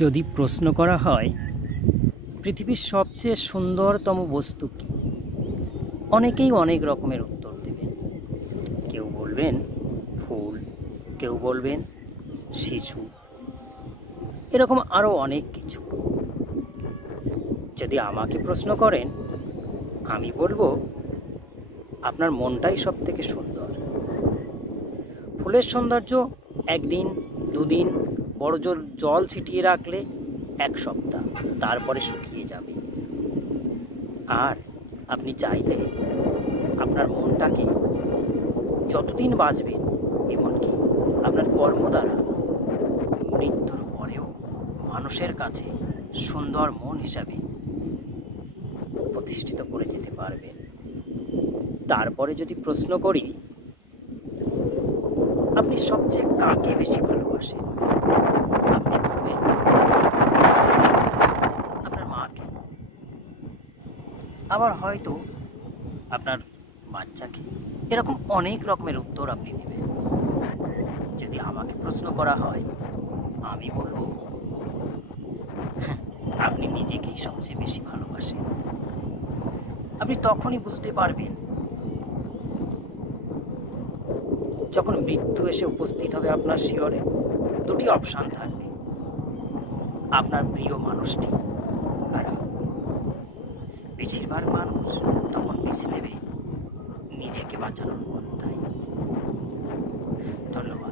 যদি প্রশ্ন করা হয় পৃথিবীর সবচেয়ে সুন্দরতম বস্তু কি, অনেকেই অনেক রকমের উত্তর দেবেন। কেউ বলবেন ফুল, কেউ বলবেন শিশু, এরকম আরও অনেক কিছু। যদি আমাকে প্রশ্ন করেন, আমি বলবো আপনার মনটাই সব থেকে সুন্দর। ফুলের সৌন্দর্য একদিন, দুদিন, বড় জোর জল ছিটিয়ে রাখলে এক সপ্তাহ, তারপরে শুকিয়ে যাবে। আর আপনি চাইলে আপনার মনটাকে যতদিন বাঁচবেন, এমনকি আপনার কর্ম দ্বারা মৃত্যুর পরেও মানুষের কাছে সুন্দর মন হিসাবে প্রতিষ্ঠিত করে যেতে পারবেন। তারপরে যদি প্রশ্ন করি, আপনি সবচেয়ে কাকে বেশি ভালোবাসেন, আপনি বলবেন আপনার মাকে, আবার হয়তো আপনার বাচ্চাকে। এরকম অনেক রকমের উত্তর আপনি দেবেন। যদি আমাকে প্রশ্ন করা হয়, আমি বলবো আপনি নিজেকেই সবচেয়ে বেশি ভালোবাসেন। আপনি তখনই বুঝতে পারবেন যখন মৃত্যু এসে উপস্থিত হবে আপনার শিয়রে। দুটি অপশান থাকবে, আপনার প্রিয় মানুষটি আর বেশিরভাগ মানুষ তখন বেছে নেবে নিজেকে বাঁচানোর পথটাই। ধন্যবাদ।